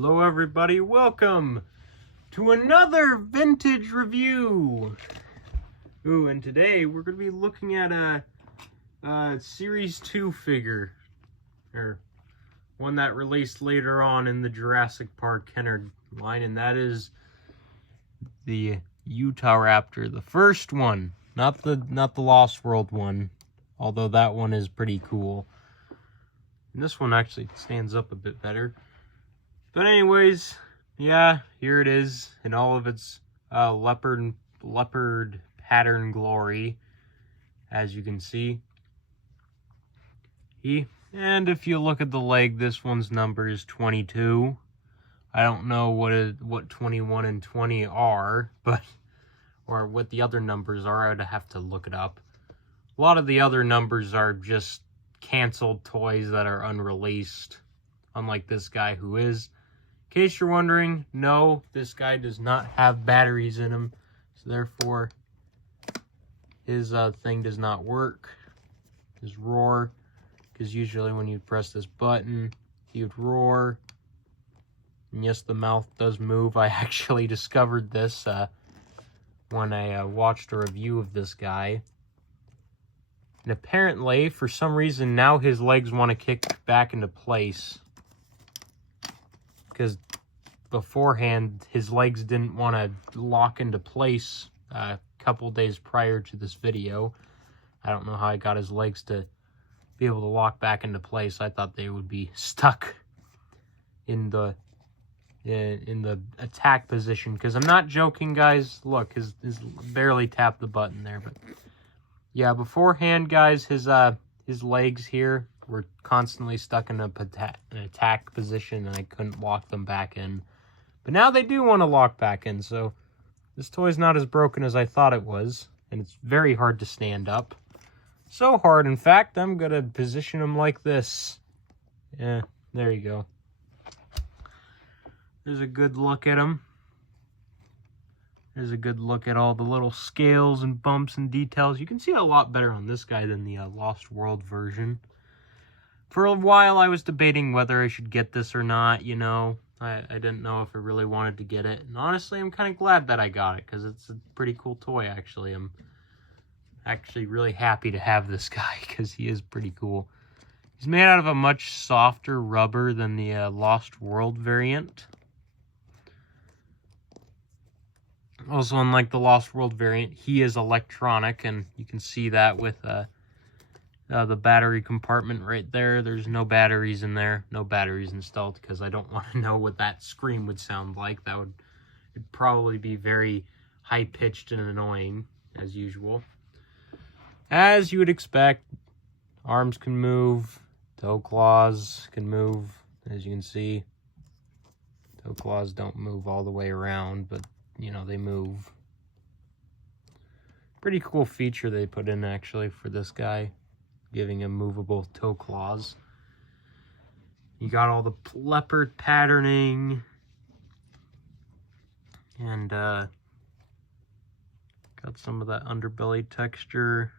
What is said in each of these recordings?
Hello everybody, welcome to another vintage review. And today we're going to be looking at a Series 2 figure, or one that released later on in the Jurassic Park Kenner line, and that is the Utahraptor, the first one, not the Lost World one, although that one is pretty cool. And this one actually stands up a bit better. But anyways, yeah, here it is in all of its leopard pattern glory, as you can see. And if you look at the leg, this one's number is 22. I don't know what 21 and 20 are, or what the other numbers are. I'd have to look it up. A lot of the other numbers are just canceled toys that are unreleased, unlike this guy who is. In case you're wondering, no, this guy does not have batteries in him, so therefore his thing does not work. His roar, because usually when you press this button, he would roar. And yes, the mouth does move. I actually discovered this when I watched a review of this guy. And apparently, for some reason, now his legs want to kick back into place. Because beforehand, his legs didn't want to lock into place a couple days prior to this video. I don't know how I got his legs to be able to lock back into place. I thought they would be stuck in the attack position. Because I'm not joking, guys. Look, his barely tapped the button there. But yeah, beforehand, guys, his legs here were constantly stuck in an attack position, and I couldn't lock them back in. But now they do want to lock back in, so this toy's not as broken as I thought it was, and it's very hard to stand up. So hard, in fact, I'm going to position him like this. Yeah, there you go. There's a good look at him. There's a good look at all the little scales and bumps and details. You can see a lot better on this guy than the Lost World version. For a while, I was debating whether I should get this or not, you know. I didn't know if I really wanted to get it. And honestly, I'm kind of glad that I got it, because it's a pretty cool toy, actually. I'm actually really happy to have this guy, because he is pretty cool. He's made out of a much softer rubber than the Lost World variant. Also, unlike the Lost World variant, he is electronic, and you can see that with the battery compartment right there. There's no batteries in there. No batteries installed, because I don't want to know what that scream would sound like. It'd probably be very high-pitched and annoying, as usual. As you would expect, arms can move. Toe claws can move, as you can see. Toe claws don't move all the way around, but, you know, they move. Pretty cool feature they put in, actually, for this guy, giving him movable toe claws. You got all the leopard patterning, and got some of that underbelly texture,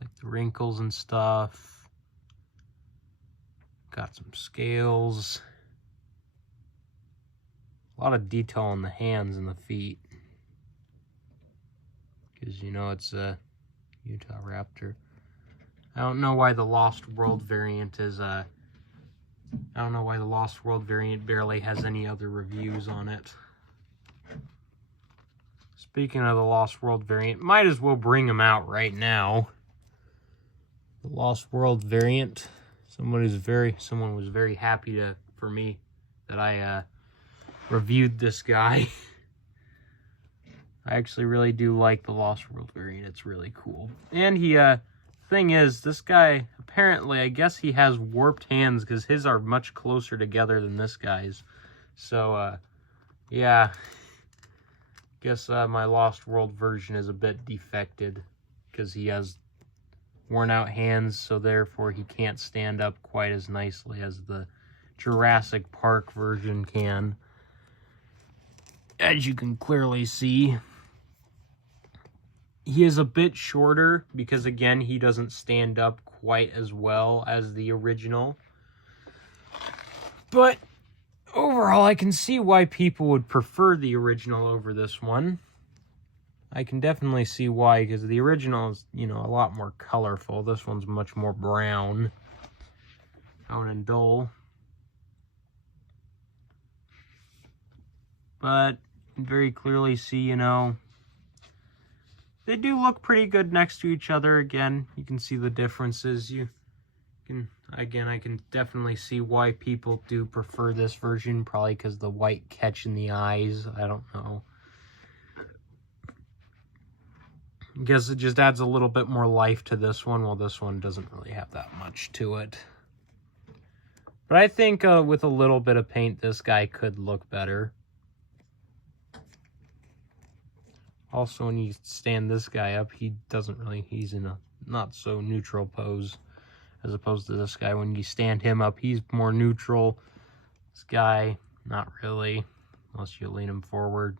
like the wrinkles and stuff. Got some scales. A lot of detail on the hands and the feet, because you know it's a Utahraptor. I don't know why the Lost World variant is, I don't know why the Lost World variant barely has any other reviews on it. Speaking of the Lost World variant, might as well bring them out right now. The Lost World variant. Someone was very happy for me that I reviewed this guy. I actually really do like the Lost World variant. It's really cool. And thing is, this guy, apparently, I guess he has warped hands, because his are much closer together than this guy's. So, yeah. Guess my Lost World version is a bit defected, because he has worn out hands, so therefore he can't stand up quite as nicely as the Jurassic Park version can. As you can clearly see, he is a bit shorter because, again, he doesn't stand up quite as well as the original. But overall, I can see why people would prefer the original over this one. I can definitely see why, because the original is, you know, a lot more colorful. This one's much more brown and dull. But you can very clearly see, you know, they do look pretty good next to each other. Again, you can see the differences. I can definitely see why people do prefer this version. Probably because the white catch in the eyes. I don't know. I guess it just adds a little bit more life to this one, while this one doesn't really have that much to it. But I think with a little bit of paint, this guy could look better. Also, when you stand this guy up, he's in a not so neutral pose, as opposed to this guy. When you stand him up, he's more neutral. This guy, not really, unless you lean him forward.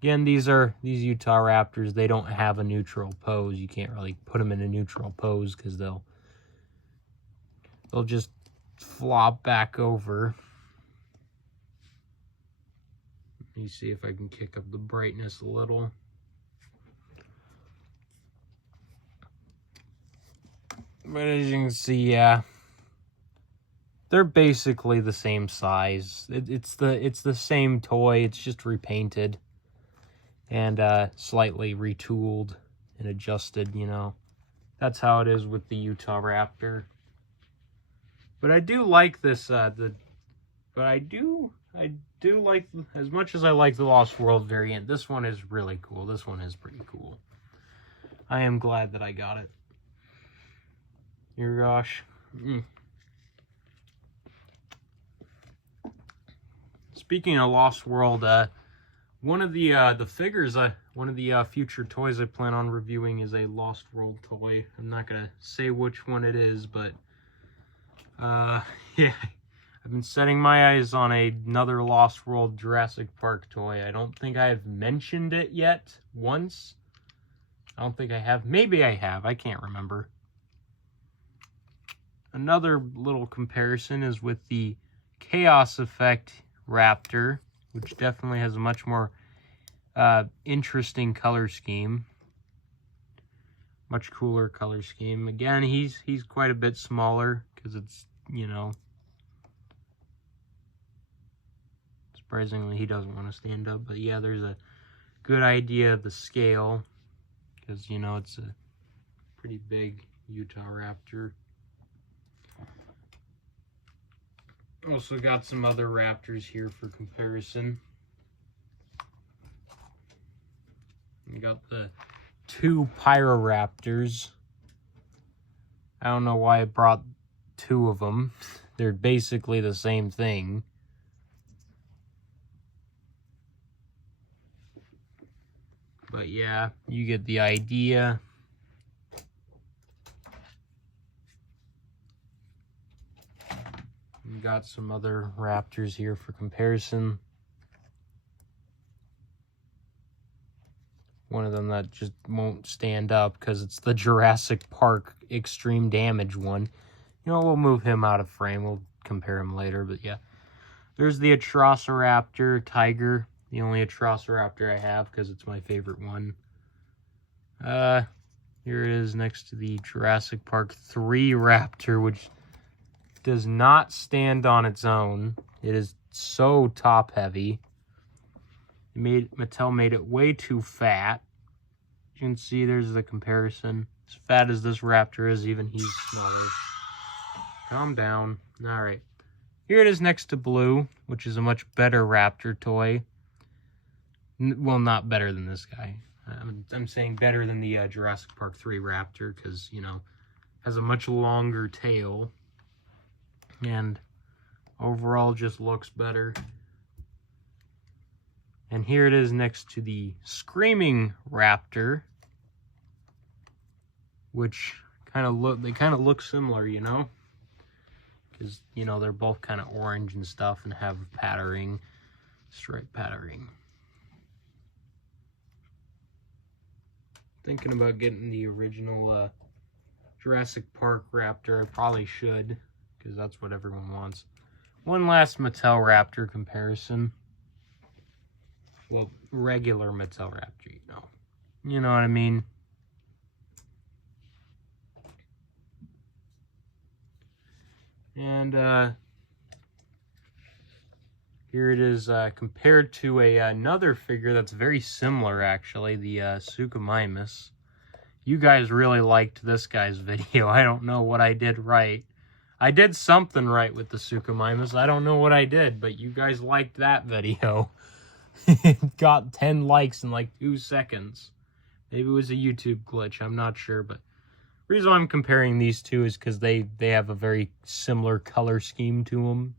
Again, these Utahraptors, they don't have a neutral pose. You can't really put them in a neutral pose because they'll just flop back over. Let me see if I can kick up the brightness a little. But as you can see, yeah, they're basically the same size. It's the same toy. It's just repainted and slightly retooled and adjusted, you know. That's how it is with the Utahraptor. But I do like this, I do like, as much as I like the Lost World variant, this one is really cool. This one is pretty cool. I am glad that I got it. Your gosh. Speaking of Lost World, one of the figures, one of the future toys I plan on reviewing is a Lost World toy. I'm not gonna say which one it is, but yeah, I've been setting my eyes on another Lost World Jurassic Park toy. I don't think I've mentioned it yet once. I don't think I have. Maybe I have. I can't remember. Another little comparison is with the Chaos Effect Raptor, which definitely has a much more interesting color scheme. Much cooler color scheme. Again, he's quite a bit smaller because it's, you know, surprisingly he doesn't want to stand up. But yeah, there's a good idea of the scale because, you know, it's a pretty big Utahraptor. Also got some other raptors here for comparison. We got the two Pyroraptors. I don't know why I brought two of them. They're basically the same thing. But yeah, you get the idea. We got some other raptors here for comparison. One of them that just won't stand up because it's the Jurassic Park extreme damage one. You know, we'll move him out of frame. We'll compare him later, but yeah. There's the Utahraptor tiger. The only Utahraptor I have because it's my favorite one. Here it is next to the Jurassic Park 3 raptor, which does not stand on its own. It is so top heavy. Mattel made it way too fat. You can see there's the comparison. As fat as this raptor is, even he's smaller. Calm down. Alright. Here it is next to Blue, which is a much better raptor toy. Well, not better than this guy. I'm saying better than the Jurassic Park 3 raptor because, you know, has a much longer tail. And overall just looks better. And here it is next to the Screaming Raptor, which kind of look similar, you know, because, you know, they're both kind of orange and stuff and have patterning, stripe patterning. Thinking about getting the original Jurassic Park Raptor. I probably should, because that's what everyone wants. One last Utahraptor comparison. Well, regular Utahraptor, you know. You know what I mean? And here it is compared to another figure that's very similar, actually, the Suchomimus. You guys really liked this guy's video. I don't know what I did right. I did something right with the Suchomimus. I don't know what I did, but you guys liked that video. It got 10 likes in like 2 seconds. Maybe it was a YouTube glitch. I'm not sure, but the reason I'm comparing these two is because they have a very similar color scheme to them.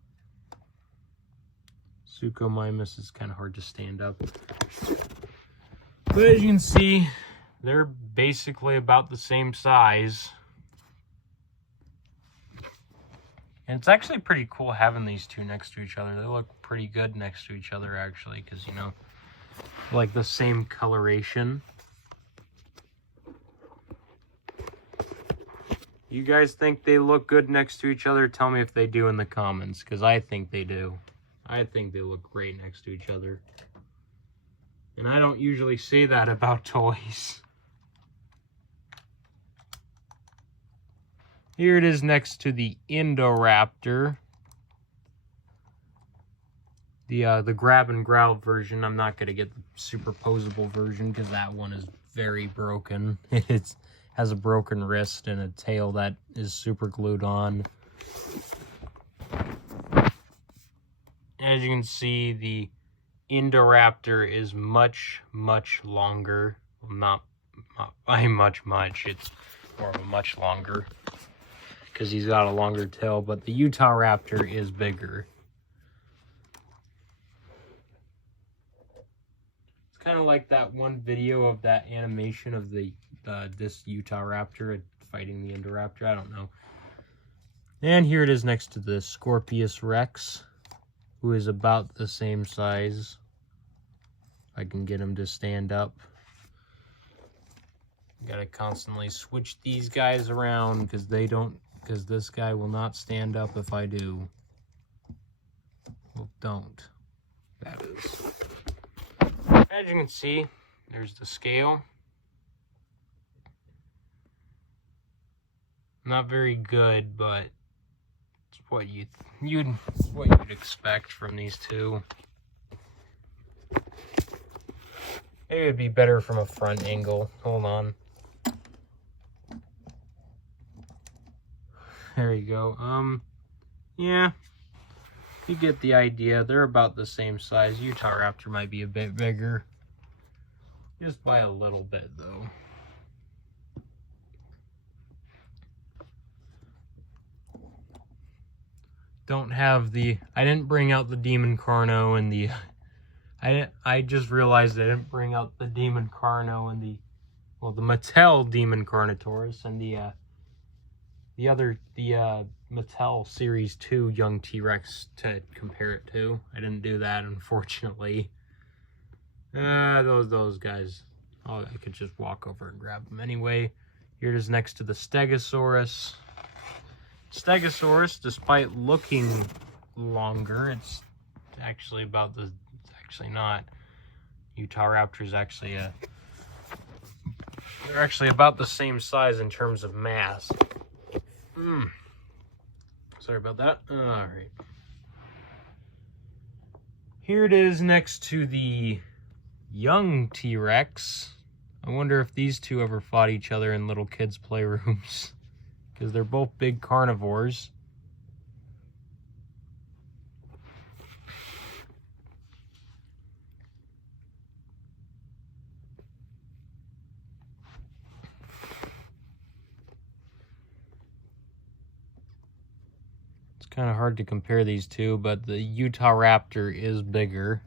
Suchomimus is kind of hard to stand up. But as you can see, they're basically about the same size. And it's actually pretty cool having these two next to each other. They look pretty good next to each other, actually, because, you know, like the same coloration. You guys think they look good next to each other? Tell me if they do in the comments, because I think they do. I think they look great next to each other. And I don't usually say that about toys. Here it is next to the Indoraptor. The grab and growl version. I'm not going to get the superposable version because that one is very broken. It has a broken wrist and a tail that is super glued on. As you can see, the Indoraptor is much, much longer. Well, not by much. It's more of a much longer, because he's got a longer tail, but the Utahraptor is bigger. It's kind of like that one video of that animation of this Utahraptor fighting the Indoraptor. I don't know. And here it is next to the Scorpius Rex, who is about the same size. I can get him to stand up. Gotta constantly switch these guys around because this guy will not stand up if I do. Well, don't. That is. As you can see, there's the scale. Not very good, but it's what you'd expect from these two. Maybe it'd be better from a front angle. Hold on. There you go. Yeah, you get the idea. They're about the same size. Utahraptor might be a bit bigger. Just by a little bit, though. Don't have the... I didn't bring out the Demon Carno and the... I just realized I didn't bring out the Demon Carno and the... Well, the Mattel Demon Carnotaurus and the Mattel Series 2 Young T-Rex to compare it to. I didn't do that, unfortunately. Those guys. Oh, I could just walk over and grab them anyway. Here it is next to the Stegosaurus. Stegosaurus, despite looking longer, it's actually about the... It's actually not. Utahraptor is actually a... They're actually about the same size in terms of mass. Sorry about that. Alright. Here it is next to the young T-Rex. I wonder if these two ever fought each other in little kids' playrooms. Because they're both big carnivores. It's kind of hard to compare these two, but the Utahraptor is bigger.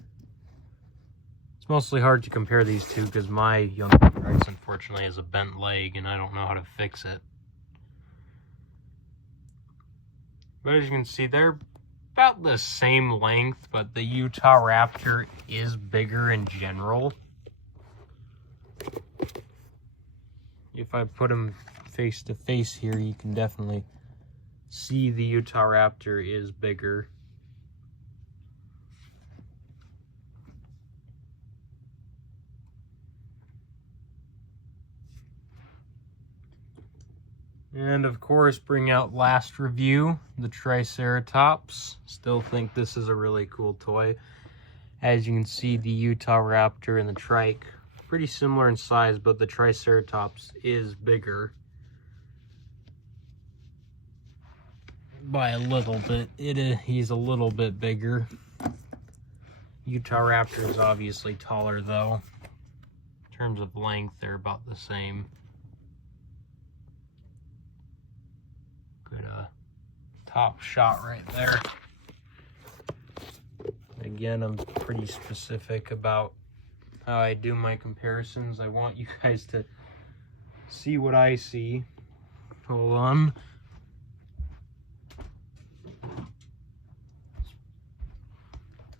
It's mostly hard to compare these two because my young T-Rex unfortunately has a bent leg and I don't know how to fix it. But as you can see, they're about the same length, but the Utahraptor is bigger in general. If I put them face to face here, you can definitely see the Utahraptor is bigger. And of course, bring out last review, the Triceratops. Still think this is a really cool toy. As you can see, the Utahraptor and the Trike, pretty similar in size, but the Triceratops is bigger. By a little bit. He's a little bit bigger. Utahraptor is obviously taller though. In terms of length, they're about the same. Good top shot right there. Again, I'm pretty specific about how I do my comparisons. I want you guys to see what I see. Hold on.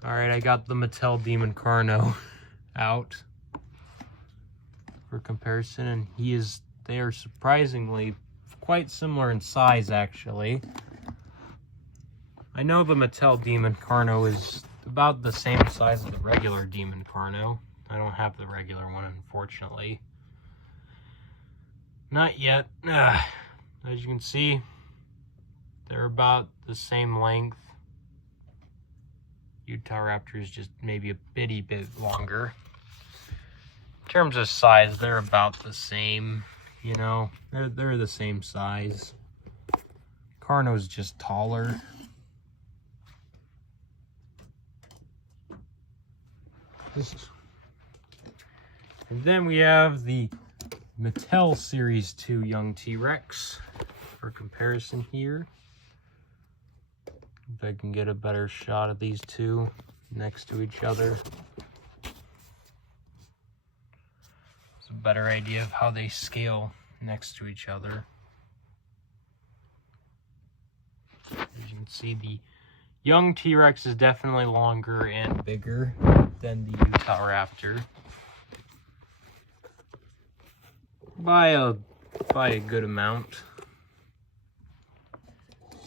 Alright, I got the Mattel Demon Carno out for comparison, and they are surprisingly quite similar in size, actually. I know the Mattel Demon Carno is about the same size as the regular Demon Carno. I don't have the regular one, unfortunately. Not yet. As you can see, they're about the same length. Utahraptor is just maybe a bitty bit longer. In terms of size, they're about the same. You know, they're the same size. Carno's just taller. And then we have the Mattel Series 2 Young T-Rex for comparison here. If I can get a better shot of these two next to each other. It's a better idea of how they scale next to each other. As you can see, the young T-Rex is definitely longer and bigger than the Utahraptor. By a good amount.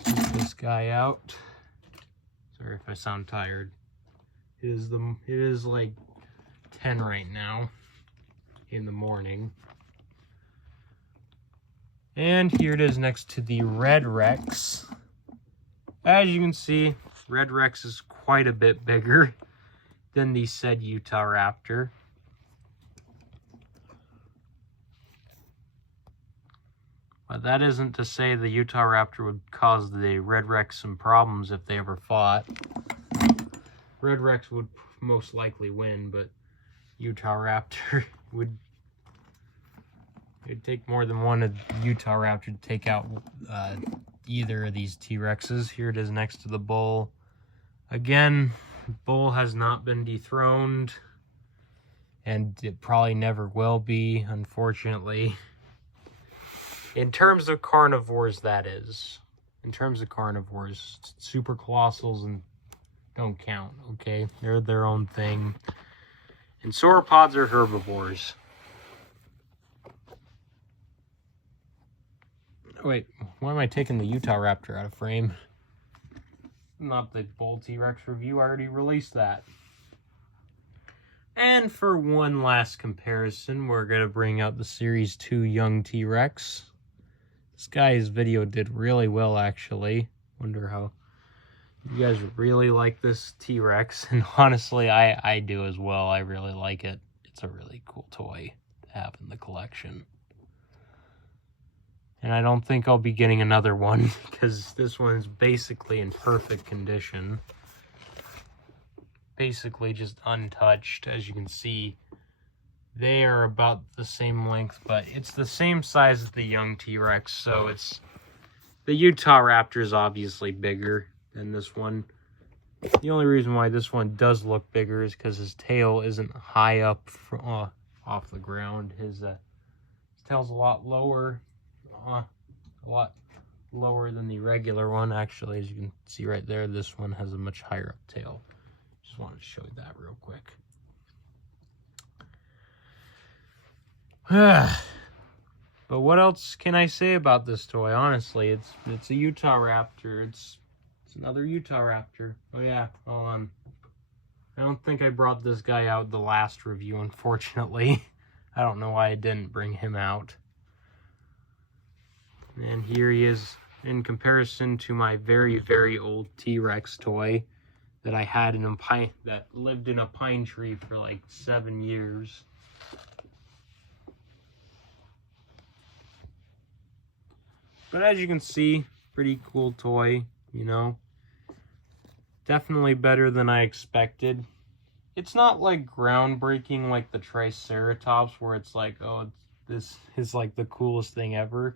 Get this guy out. Sorry if I sound tired. It is like 10 right now in the morning. And here it is next to the Red Rex. As you can see, Red Rex is quite a bit bigger than the said Utahraptor. But that isn't to say the Utahraptor would cause the Red Rex some problems if they ever fought. Red Rex would most likely win, but Utahraptor would... It'd take more than one Utahraptor to take out either of these T-Rexes. Here it is next to the bull. Again, bull has not been dethroned, and it probably never will be, unfortunately. In terms of carnivores, that is. In terms of carnivores, super colossals and don't count, okay? They're their own thing. And sauropods are herbivores. Wait, why am I taking the Utahraptor out of frame? Not the bull T-Rex review, I already released that. And for one last comparison, we're going to bring out the Series 2 Young T-Rex. This guy's video did really well, actually. Wonder how you guys really like this T-Rex. And honestly, I do as well. I really like it. It's a really cool toy to have in the collection. And I don't think I'll be getting another one because this one's basically in perfect condition. Basically just untouched. As you can see, they are about the same length, but it's the same size as the young T-Rex, so it's... The Utahraptor is obviously bigger than this one. The only reason why this one does look bigger is because his tail isn't high up off the ground. His tail's a lot lower than the regular one. Actually, as you can see right there, this one has a much higher up tail. Just wanted to show you that real quick. But what else can I say about this toy? Honestly, it's a Utahraptor. It's another Utahraptor. Oh yeah, hold on. I don't think I brought this guy out the last review, unfortunately. I don't know why I didn't bring him out. And here he is in comparison to my very, very old T-Rex toy that I had in a that lived in a pine tree for like 7 years. But as you can see, pretty cool toy, you know. Definitely better than I expected. It's not like groundbreaking like the Triceratops where it's like, oh, this is like the coolest thing ever.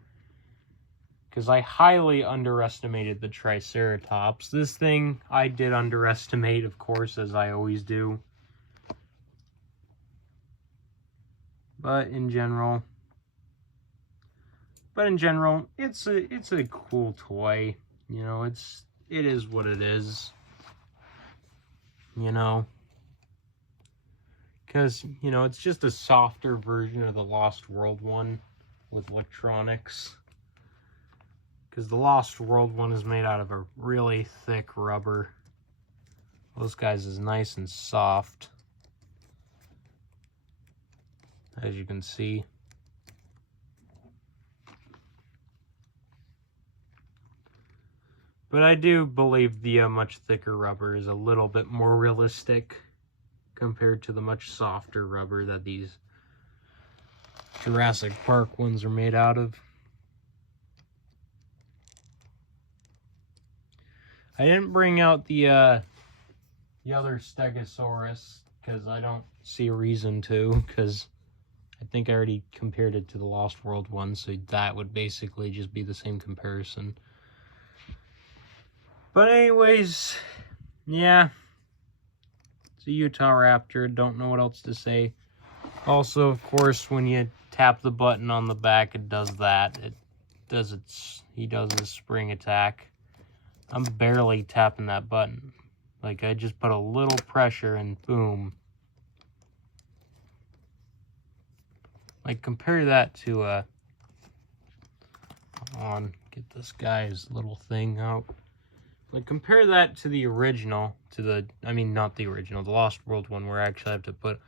Because I highly underestimated the Triceratops. This thing I did underestimate, of course, as I always do. But in general, it's a cool toy. You know, it is what it is. You know, because you know it's just a softer version of the Lost World one with electronics. Because the Lost World one is made out of a really thick rubber. Those guys is nice and soft, as you can see. But I do believe the much thicker rubber is a little bit more realistic compared to the much softer rubber that these Jurassic Park ones are made out of. I didn't bring out the other Stegosaurus because I don't see a reason to, because I think I already compared it to the Lost World one, so that would basically just be the same comparison. But anyways, yeah, it's a Utahraptor. Don't know what else to say. Also, of course, when you tap the button on the back, it does that. He does his spring attack. I'm barely tapping that button. Like, I just put a little pressure and boom. Like, compare that to hold on, get this guy's little thing out. Like, compare that to the original, not the original, the Lost World one, where I actually have to put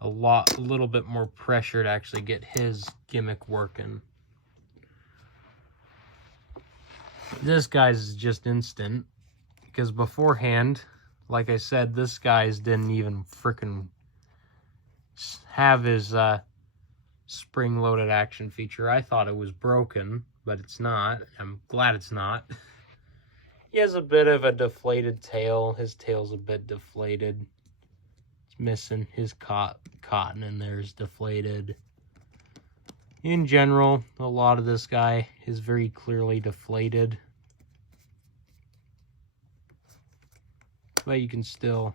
a little bit more pressure to actually get his gimmick working. This guy's is just instant, because beforehand, like I said, this guy's didn't even frickin' have his spring-loaded action feature. I thought it was broken, but it's not. I'm glad it's not. He has a bit of a deflated tail. His tail's a bit deflated. It's missing his cotton in there is deflated. In general, a lot of this guy is very clearly deflated. But you can still,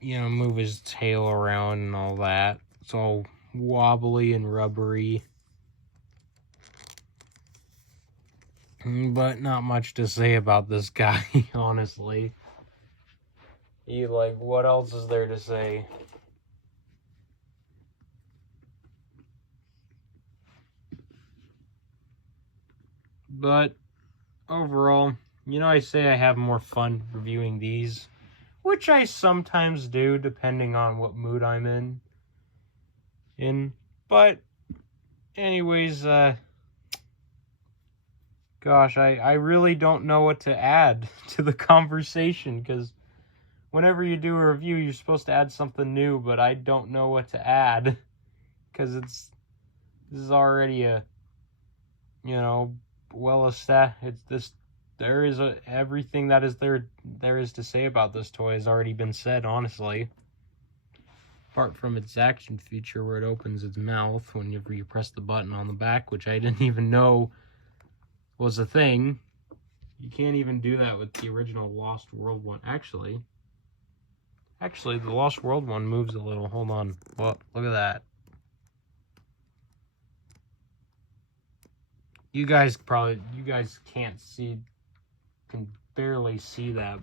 you know, move his tail around and all that. It's all wobbly and rubbery. But not much to say about this guy, honestly. What else is there to say? But overall, you know, I say I have more fun reviewing these, which I sometimes do, depending on what mood I'm in. But anyways, gosh, I really don't know what to add to the conversation, because whenever you do a review, you're supposed to add something new, but I don't know what to add, because this is already a, you know, established. Everything that is there is to say about this toy has already been said, honestly. Apart from its action feature where it opens its mouth whenever you press the button on the back, which I didn't even know was a thing. You can't even do that with the original Lost World one. Actually, the Lost World one moves a little. Hold on. Well, look at that. You guys can't see, can barely see that,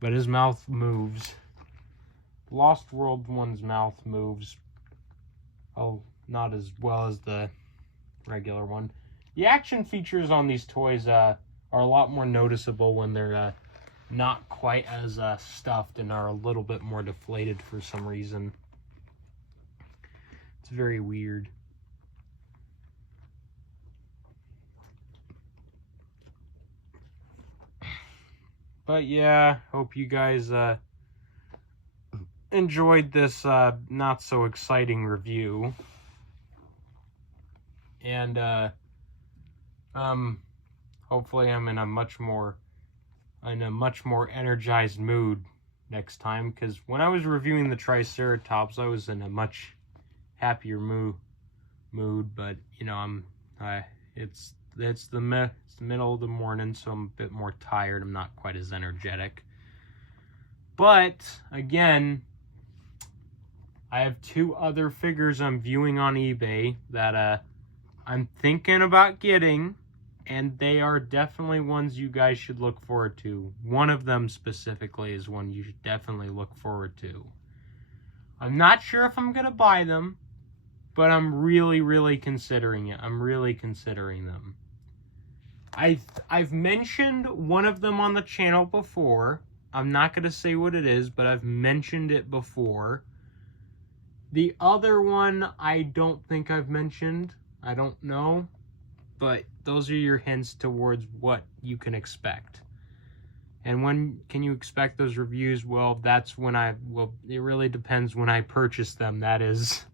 but his mouth moves. Lost World one's mouth moves. Oh, not as well as the regular one. The action features on these toys are a lot more noticeable when they're not quite as stuffed and are a little bit more deflated for some reason. It's very weird. But yeah, hope you guys enjoyed this not so exciting review. And hopefully I'm in a much more energized mood next time, because when I was reviewing the Triceratops I was in a much happier mood, but you know, it's the middle of the morning, so I'm a bit more tired. I'm not quite as energetic. But again, I have 2 other figures I'm viewing on eBay that I'm thinking about getting, and they are definitely ones you guys should look forward to. One of them specifically is one you should definitely look forward to. I'm not sure if I'm gonna buy them, but I'm really considering it. I'm really considering them. I've mentioned one of them on the channel before. I'm not gonna say what it is, but I've mentioned it before. The other one I don't think I've mentioned. I don't know. But those are your hints towards what you can expect. And when can you expect those reviews? Well, that's when it really depends when I purchase them, that is.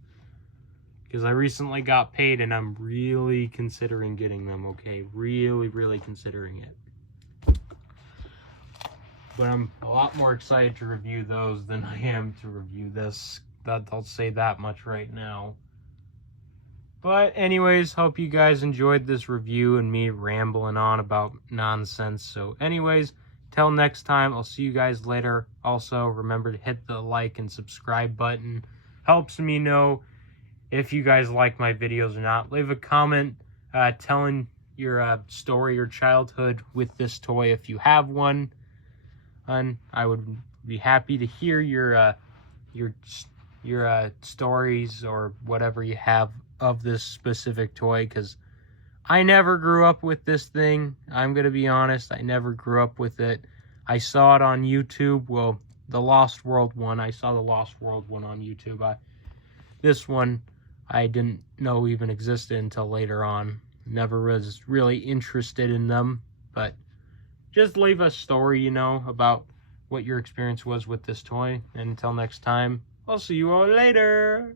Because I recently got paid and I'm really considering getting them, okay? Really considering it. But I'm a lot more excited to review those than I am to review this. I'll say that much right now. But anyways, hope you guys enjoyed this review and me rambling on about nonsense. So anyways, till next time, I'll see you guys later. Also, remember to hit the like and subscribe button. Helps me know if you guys like my videos or not. Leave a comment telling your story or childhood with this toy if you have one. And I would be happy to hear your stories or whatever you have of this specific toy, because I never grew up with this thing. I'm gonna be honest, I never grew up with it. I saw it on YouTube. Well, the Lost World one, I saw the Lost World one on YouTube. This one I didn't know even existed until later on. Never was really interested in them, but just leave a story, you know, about what your experience was with this toy. And until next time, I'll see you all later.